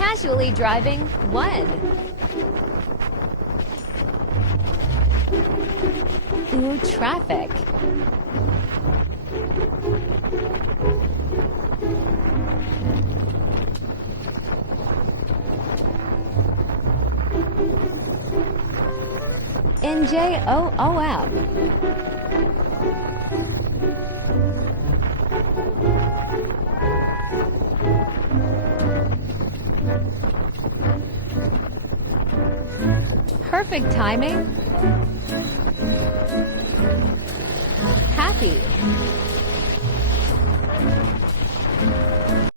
Casually driving, 1. Ooh, traffic. NJOOM. Perfect timing. Happy.